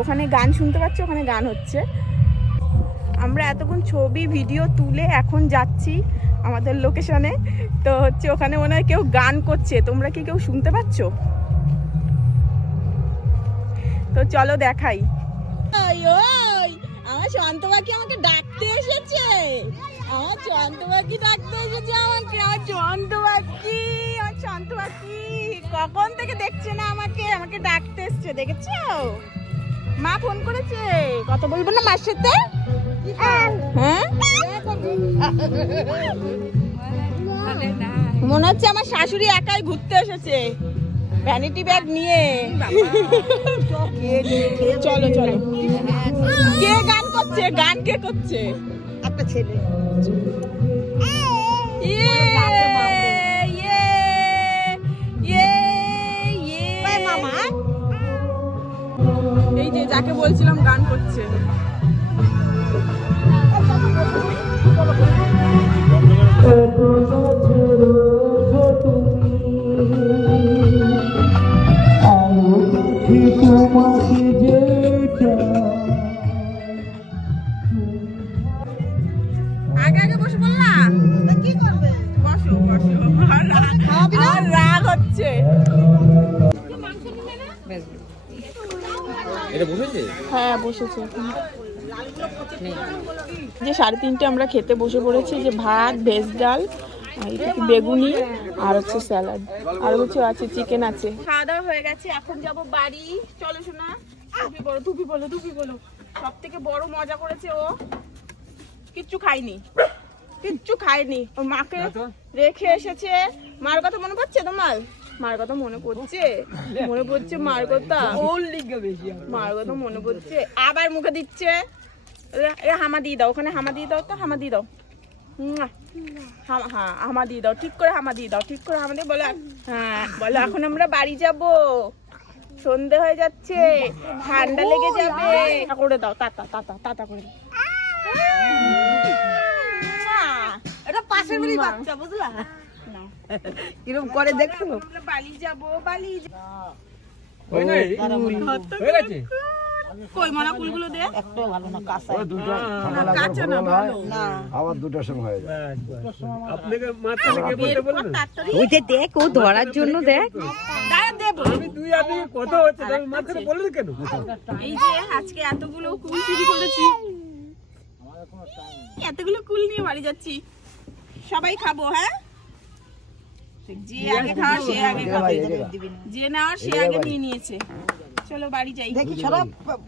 ওখানে গান শুনতে পাচ্ছ, ওখানে গান হচ্ছে। আমরা এতক্ষণ ছবি ভিডিও তুলে এখন যাচ্ছি আমাদের লোকেশনে। তো হচ্ছে ওখানে মনে হয় কেউ গান করছে, তোমরা কি কেউ শুনতে পাচ্ছ? তো চলো দেখাই। আমার শান্ত পাখি আমাকে ডাকতে এসেছে, আমার শান্ত পাখি ডাকতে এসেছে আমাকে। আমার শান্ত পাখি, আমার শান্ত পাখি কখন থেকে দেখছে না আমাকে, আমাকে ডাকতে এসছে, দেখেছো? মা ফোন করেছে, কথা বলবো না মার সাথে? হ্যাঁ, মনে হচ্ছে আমার শাশুড়ি একাই ঘুরতে এসেছে ভ্যানিটি ব্যাগ নিয়ে। চলো চলো। কে গান করছে? গান কে করছে? একটা ছেলে। এই যে যাকে বলছিলাম গান করছে। আগে আগে বসে বললাম কি করবে? বসো বসো। আর রাগ হচ্ছে। হ্যাঁ বসেছে। যে 3:30 আমরা খেতে বসে পড়েছি, যে ভাত, ভেজ ডাল, বেগুনি আর হচ্ছে স্যালাড, আর হচ্ছে আছে চিকেন আছে। খাওয়া দাওয়া হয়ে গেছে, এখন যাব বাড়ি। চলো শোনা, টুপি বলো। সব থেকে বড় মজা করেছে ও, কিচ্ছু খায়নি। ওর মাকে রেখে এসেছে। মার কথা মনে পড়ছে তোমার? মার কথা মনে পড়ছে মার কথা। মার কথা মনে পড়ছে, আবার মুখে দিচ্ছে। হামা দিয়ে দাও, ওখানে হামা দিয়ে দাও, তো হামা দিয়ে দাও। হ্যাঁ হামা দিয়ে দাও, ঠিক করে হামা দিয়ে দাও, ঠিক করে হামা দিয়ে বলো। হ্যাঁ বলো, এখন আমরা বাড়ি যাব, সন্ধে হয়ে যাচ্ছে, ঠান্ডা লেগে যাবে। করে দাও, তাতা করে দাও। এটা পাশের বাড়ির বাচ্চা, বুঝলা? কিরকম করে দেখছো? বালি যাব। কই মানা কুলগুলো দে। একটা ভালো না, কাঁচা। কাঁচা না ভালো না, আবার দুটোর সময় হয়ে যায়। আপনাকে মাথাটা কে বলতে বললেন? ওইটা দেখ, ও ধরার জন্য দেখ। দাঁড়া দেবো। আমি তুই আপনি কথা হচ্ছে, তুমি মাথাটা বললেন কেন? এই যে আজকে এতগুলো কুল চুরি করেছি, এতগুলো কুল নিয়ে বাড়ি যাচ্ছি। সবাই খাবো, হ্যাঁ? যে আগে খাওয়ার সে আগে খাবে, যে নেওয়ার সে আগে নিয়ে নিয়েছে। চলো বাড়ি যাই। দেখি সব